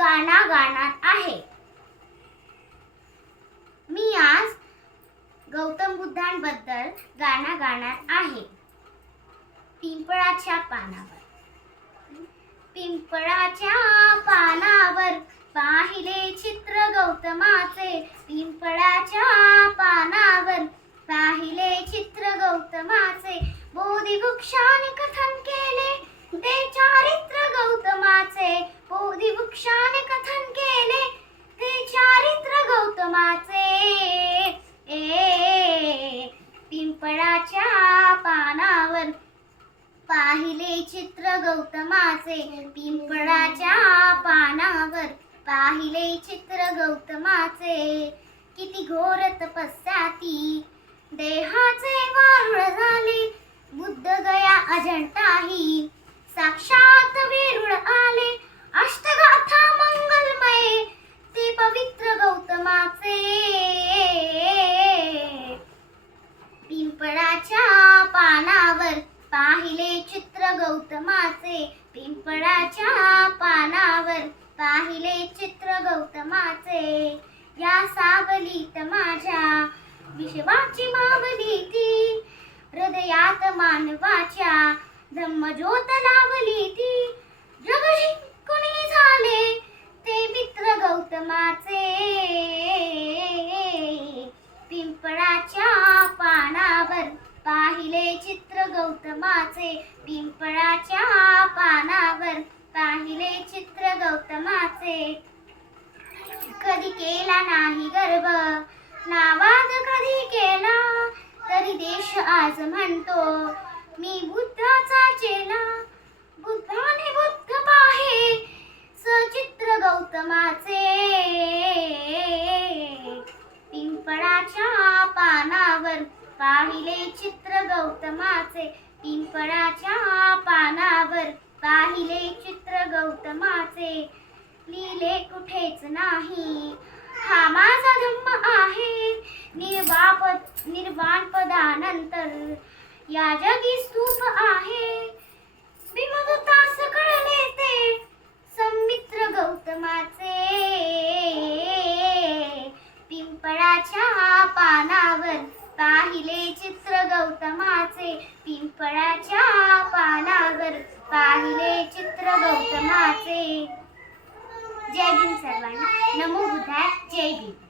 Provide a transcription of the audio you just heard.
गाणं गाणार आहे. मी आज गौतम बुद्धांबद्दल गाणं गाणार आहे. पिंपळाच्या पानावर. पिंपळाच्या पानावर पाहिले चित्र गौतमाचे. पिंपळाच्या पानावर पाहिले चित्र गौतमाचे. बोधिवृक्षाने कथन केले ते चारित्र गौतमाचे. बोधिवृक्षाने कथन केले ते चारित्र गौतमाचे. पिंपळाच्या पानावर पाहिले चित्र गौतमाचे. पिंपळाच्या पानावर पाहिले चित्र गौतमाचे. किती घोर तपस्या ती देहाचे वारुळ झाले. बुद्ध गया अजंताही साक्षात वेरूळ आले. अष्टगाथा मंगलमय ते पवित्र गौतमाचे. पिंपळाच्या पानावर पाहिले चित्र गौतमाचे. पिंपळाच्या पानावर पाहिले चित्र गौतमाचे. या सावलीत माझ्या विश्वाची मावली ती. हृदयात मानवाच्या धम्मज्योत लावली ती. जग जिंकुनी झाले ते मित्र गौतमाचे. पिंपळाच्या पानावर पाहिले चित्र गौतमाचे. पिंपळाच्या पानावर पाहिले चित्र गौतमाचे. कधी केला नाही गर्व नावाद कधी केला. तरी देश आज म्हणतो मी बुद्धाचा चेला. बुद्धाने बुद्ध पाहे सचित्र गौतमाचे. पिंपळाच्या पानावर पाहिले चित्र गौतमाचे. पिंपळाच्या पानावर पाहिले चित्र गौतमाचे. लिहिले कुठेच नाही हा माझा धम्म आहे. निर्वाण पदानंतर या जगी स्तूप आहे. विमुक्तास कळले ते सन्मित्र गौतमाचे. पिंपळाच्या पानावर पाहिले चित्र गौतमाचे. पिंपळाच्या पानावर पाहिले चित्र गौतमाचे. जय भीम सर्वांना. नमो बुद्धाय. जय भीम.